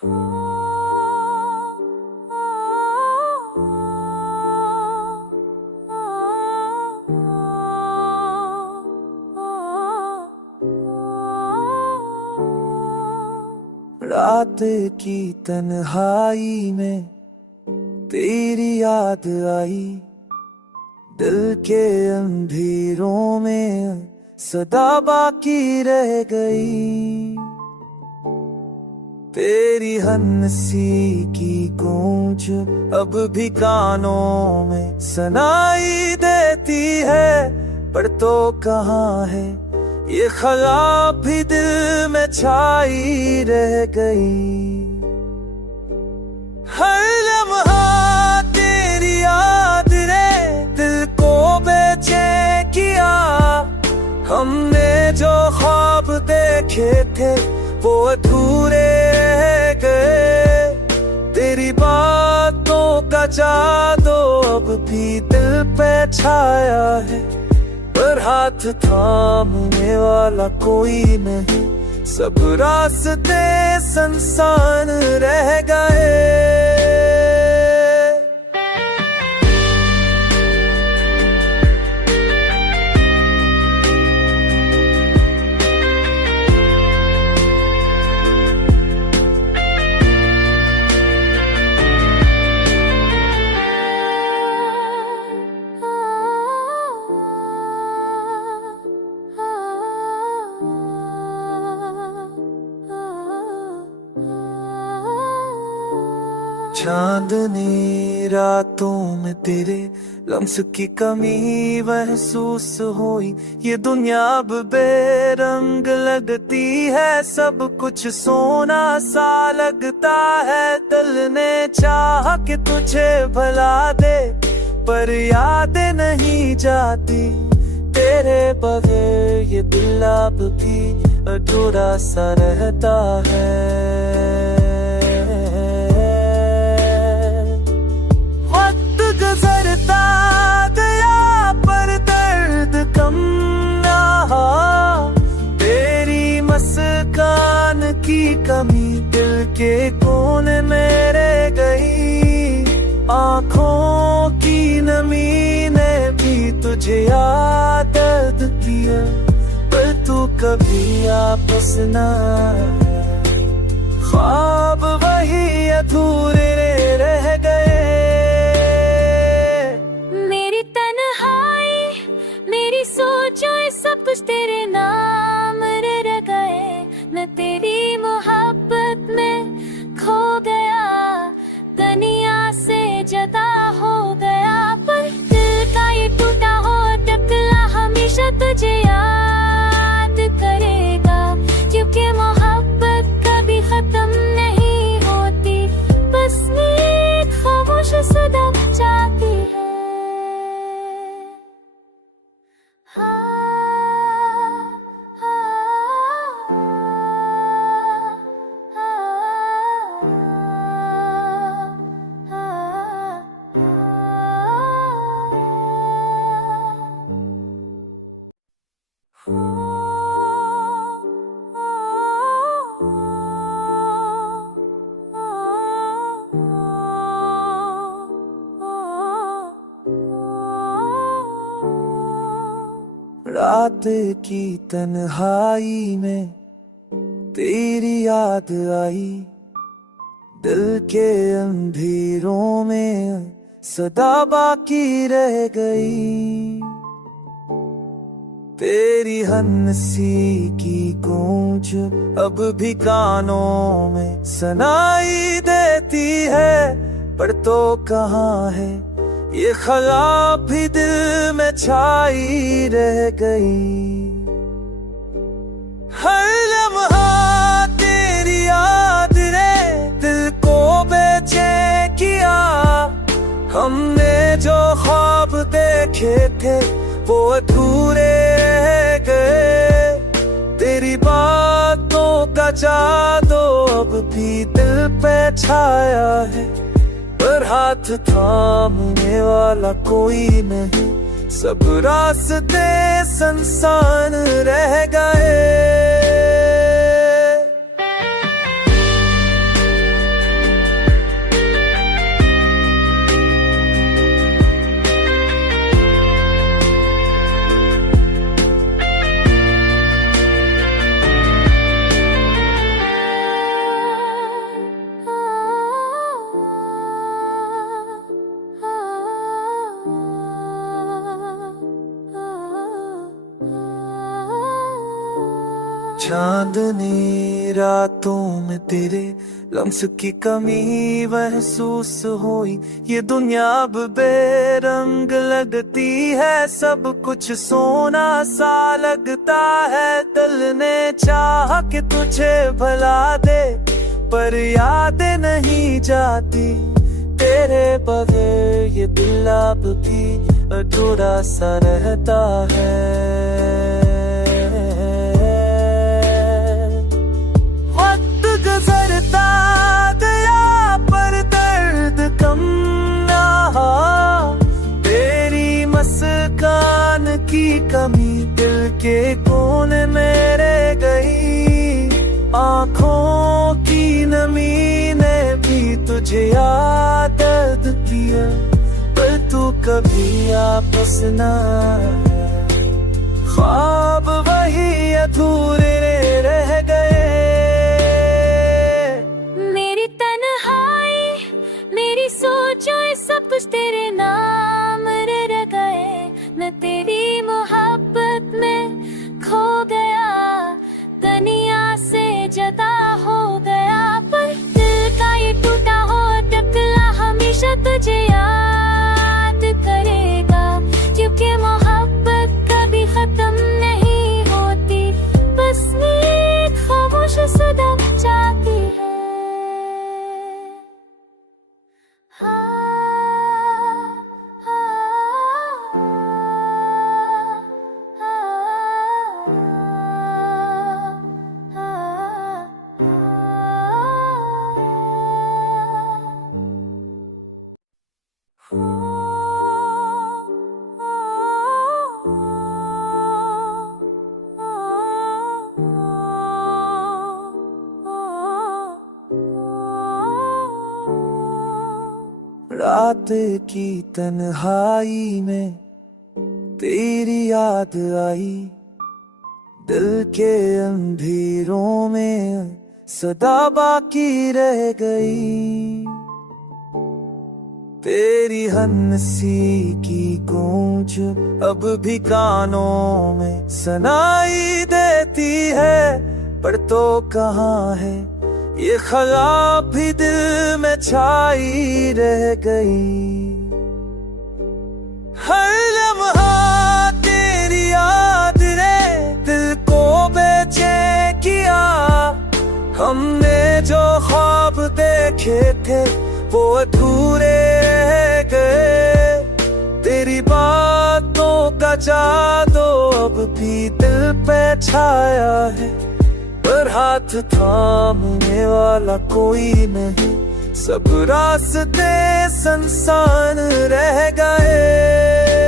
रात की तन्हाई में तेरी याद आई, दिल के अंधेरों में सदा बाकी रह गई। तेरी हंसी की गूंज अब भी कानों में सुनाई देती है, पर तो कहाँ है ये ख्याल भी दिल में छाई रह गई। हर लम्हा तेरी याद ने दिल को बेचैन किया। हमने जो ख्वाब देखे थे वो अधूरे रह गए। तेरी बातों का जादू अब भी दिल पे छाया है, पर हाथ थामने वाला कोई नहीं। सब रास्ते सुनसान रह गए। चांदनी रातों में तेरे लम्स की कमी महसूस हुई। ये दुनिया अब बेरंग लगती है, सब कुछ सोना सा लगता है। दिल ने चाहा कि तुझे भुला दे, पर याद नहीं जाती तेरे बगैर। ये दिल अब भी अधूरा सा रहता है। गुजरता गया पर दर्द कम ना हो। तेरी मुस्कान की कमी दिल के कोने में रह गई। आँखों की नमी ने भी तुझे याद किया, पर तू कभी वापस ना आया। ख्वाब वही अधूरे रह गए। सब कुछ तेरे नाम रह गए। मैं तेरी मोहब्बत में खो गया, दुनिया से जुदा हो गया। पर दिल का ये टूटा हो टकला हमेशा तुझे याद करेगा, क्योंकि मोहब्बत कभी खत्म नहीं होती, बस एक खामोश सदा जाती है। रात की तन्हाई में तेरी याद आई, दिल के अंधेरों में सदा बाकी रह गई। तेरी हंसी की गूंज अब भी कानों में सुनाई देती है, पर तो कहाँ है ये ख्याल भी दिल में छाई रह गई। हर लम्हा तेरी याद ने दिल को बेचैन किया। हमने जो ख्वाब देखे थे वो अधूरे रह गए। तेरी बातों का जादू अब भी दिल पे छाया है, पर हाथ थामने वाला कोई नहीं। सब रास्ते सुनसान रह गए। चांदनी रातों में तेरे लम्स की कमी महसूस हुई। ये दुनिया अब बेरंग लगती है, सब कुछ सोना सा लगता है। दिल ने चाहा कि तुझे भुला दे, पर यादें नहीं जाती तेरे बगैर। ये दिल अब भी अधूरा सा रहता है। गुजरता गया पर दर्द कम ना हो। तेरी मुस्कान की कमी दिल के कोने में रह गई। आँखों की नमी ने भी तुझे याद किया, पर तू कभी वापस ना आया। ख्वाब वही अधूरे रह गए। सब कुछ तेरे नाम रह गए, मैं तेरी मोहब्बत में खो गया। दुनिया से जुदा हो गया, पर दिल का ये टूटा हो टकला हमेशा तुझे याद करेगा। क्योंकि मोहब्बत कभी खत्म नहीं होती, बस एक खामोश सदा जाती है। रात की तन्हाई में तेरी याद आई। दिल के अंधेरों में सदा बाकी रह गई। तेरी हंसी की गूंज अब भी कानों में सुनाई देती है, पर तो कहाँ है ये ख्याल भी दिल में छाई रह गई। हर लम्हा तेरी याद ने दिल को बेचैन किया। हमने जो ख्वाब देखे थे वो अधूरे रह गए। तेरी बातों का जादू अब भी दिल पे छाया है, पर हाथ थामने वाला कोई नहीं। सब रास्ते सुनसान रह गए।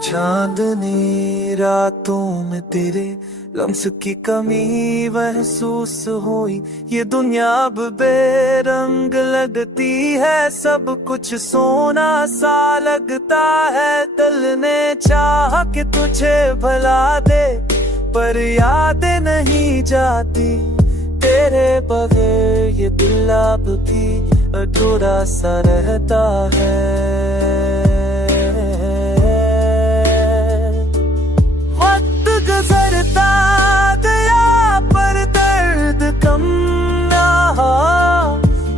चांदनी रातों में तेरे लम्स की कमी महसूस हुई। ये दुनिया अब बेरंग लगती है, सब कुछ सोना सा लगता है। दिल ने चाहा कि तुझे भुला दे, पर यादें नहीं जाती तेरे बगैर। ये दिल अब भी अधूरा सा रहता है। गुजरता गया पर दर्द कम ना हो।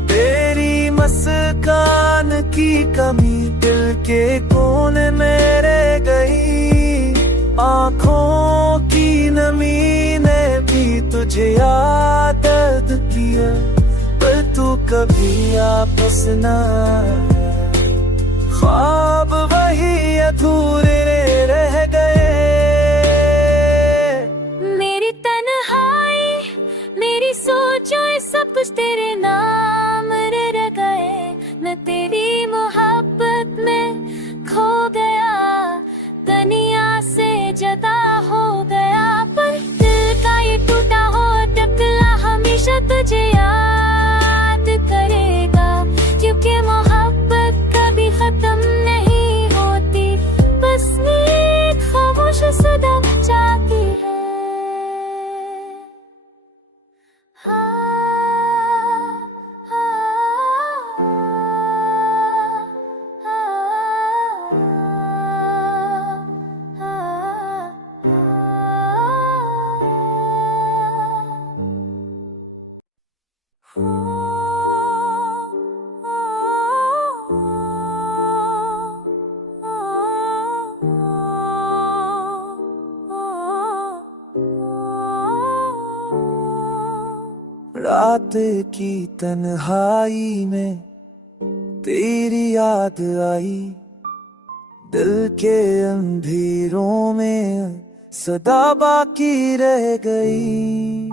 तेरी मुस्कान की कमी दिल के कोने में रह गई। आँखों की नमी ने भी तुझे याद किया, पर तू कभी वापस ना आया। ख्वाब वही अधूरे रह गए। सब कुछ तेरे नाम रह गए, मैं तेरी मोहब्बत में खो गया। दुनिया से जुदा हो गया, पर दिल का ये टूटा हो टकला रात की तन्हाई में तेरी याद आई, दिल के अंधेरों में सदा बाकी रह गई।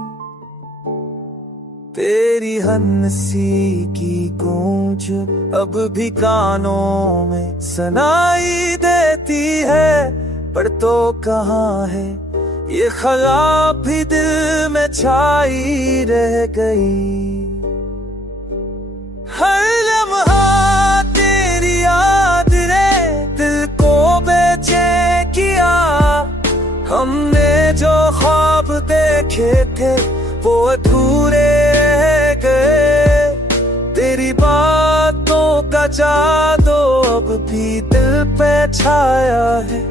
तेरी हंसी की गूंज अब भी कानों में सुनाई देती है, पर तो कहाँ है ये ख्याल भी दिल में छाई रह गई। हर लम्हा तेरी याद ने दिल को बेचैन किया, हमने जो ख्वाब देखे थे वो अधूरे रह गए। तेरी बातों का जादू अब भी दिल पे छाया है,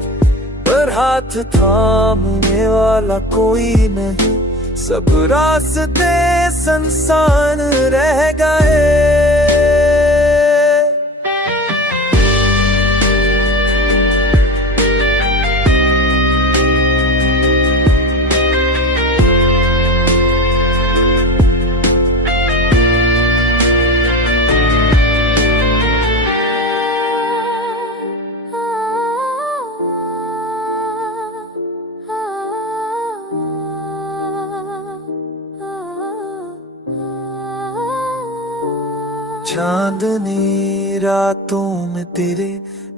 पर हाथ थामने वाला कोई नहीं, सब रास्ते सुनसान रह गए। चांदनी रातों में तेरे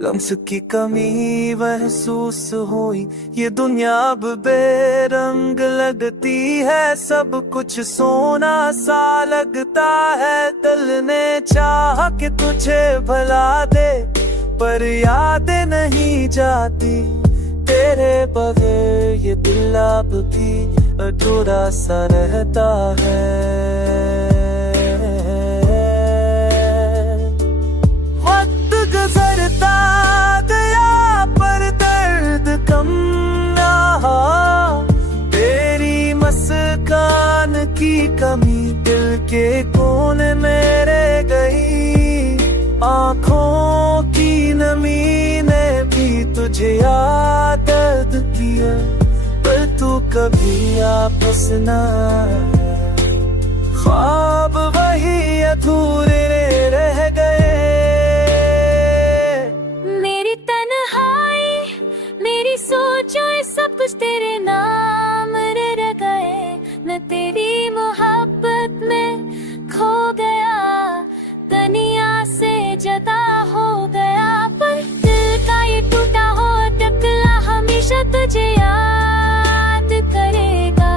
लम्स की कमी महसूस हुई, ये दुनिया अब बेरंग लगती है, सब कुछ सोना सा लगता है। दिल ने चाहा कि तुझे भुला दे, पर यादें नहीं जाती तेरे बगैर, ये दिल अब भी अधूरा सा रहता है। गुजरता गया पर दर्द कम ना हो, तेरी मुस्कान की कमी दिल के कोने में रह गई। आँखों की नमी ने भी तुझे याद किया, पर तू कभी वापस ना आया, ख्वाब वही अधूरे रह गए। सब कुछ तेरे नाम रह गए, मैं तेरी मोहब्बत में खो गया, दुनिया से जुदा हो गया। पर दिल का ये टूटा हो टकला हमेशा तुझे याद करेगा,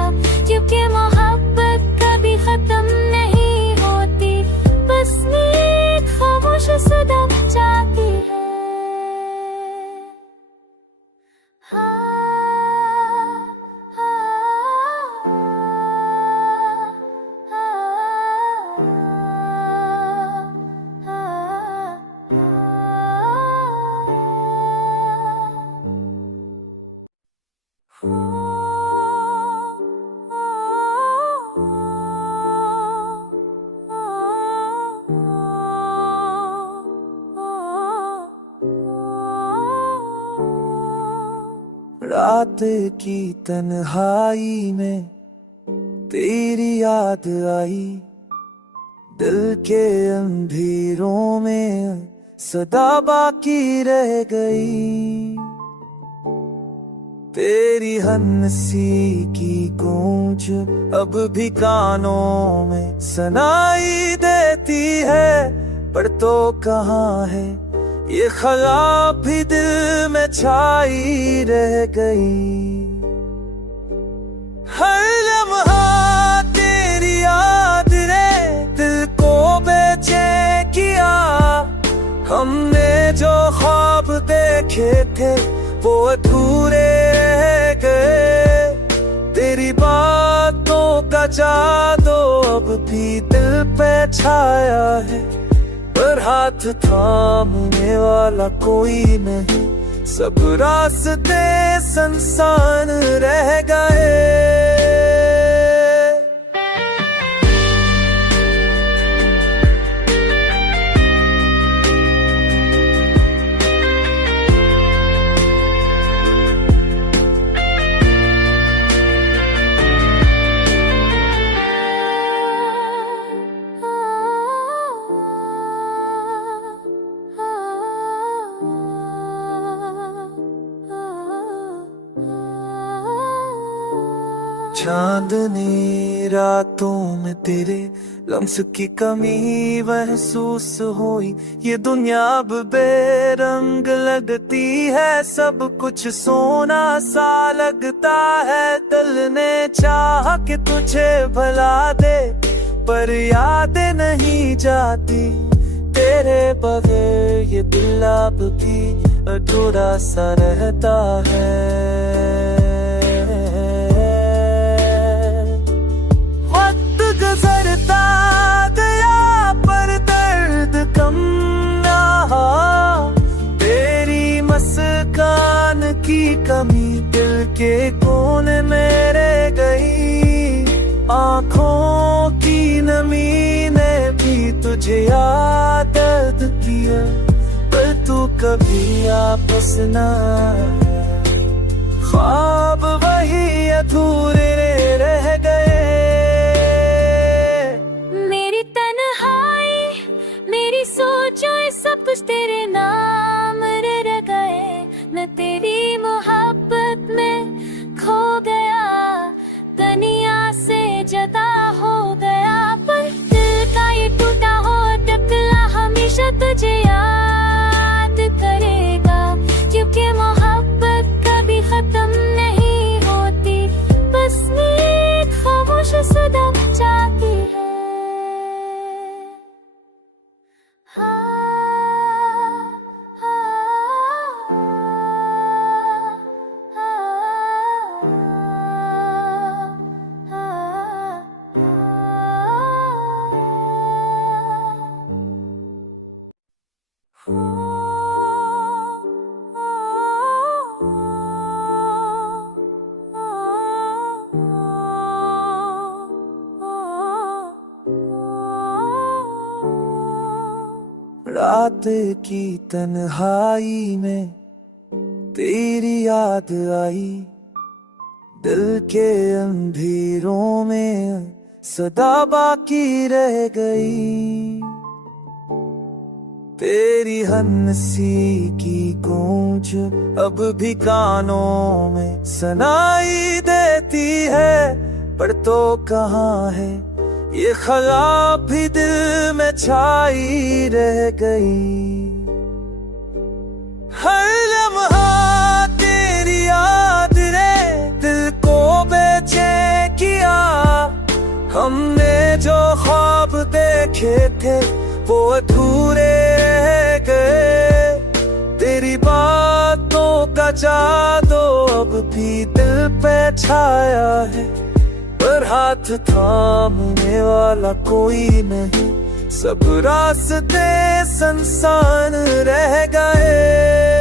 क्योंकि मोहब्बत कभी खत्म नहीं होती, बस एक खामोश सदा जाती है। रात की तन्हाई में तेरी याद आई, दिल के अंधेरों में सदा बाकी रह गई। तेरी हंसी की गूंज अब भी कानों में सुनाई देती है, पर तो कहाँ है ये ख्याल भी दिल में छाई रह गई। हर लम्हा तेरी याद ने दिल को बेचैन किया, हमने जो ख्वाब देखे थे वो अधूरे रह गए। तेरी बातों का जादू अब भी दिल पे छाया है, पर हाथ थामने वाला कोई नहीं, सब रास्ते सुनसान रह गए। चांदनी रातों में तेरे लम्स की कमी महसूस हुई। ये दुनिया अब बेरंग लगती है, सब कुछ सोना सा लगता है। दिल ने चाहा कि तुझे भुला दे, पर यादें नहीं जाती तेरे बगैर। ये दिल अब भी अधूरा सा रहता है। गुजरता गया पर दर्द कम ना हो। तेरी मुस्कान की कमी दिल के कोने में रह गई। आँखों की नमी ने भी तुझे याद किया, पर तू कभी वापस ना आया। ख्वाब वही अधूरे रह गए। सब कुछ तेरे नाम रह गए, मैं तेरी मोहब्बत में खो गया। दुनिया से जुदा हो गया, पर दिल का ये टूटा हो टकला हमेशा तुझे याद करेगा। क्योंकि मोहब्बत कभी खत्म नहीं होती, बस एक खामोश सदा जाती है। रात की तन्हाई में तेरी याद आई। दिल के अंधेरों में सदा बाकी रह गई। तेरी हंसी की गूंज अब भी कानों में सुनाई देती है, पर तो कहाँ है ये ख्याल भी दिल में छाई रह गई। हर लम्हा तेरी याद ने दिल को बेचैन किया। हमने जो ख्वाब देखे थे वो अधूरे रह गए। तेरी बातों का जादू अब भी दिल पे छाया है, पर हाथ थामने वाला कोई नहीं। सब रास्ते सुनसान रह गए।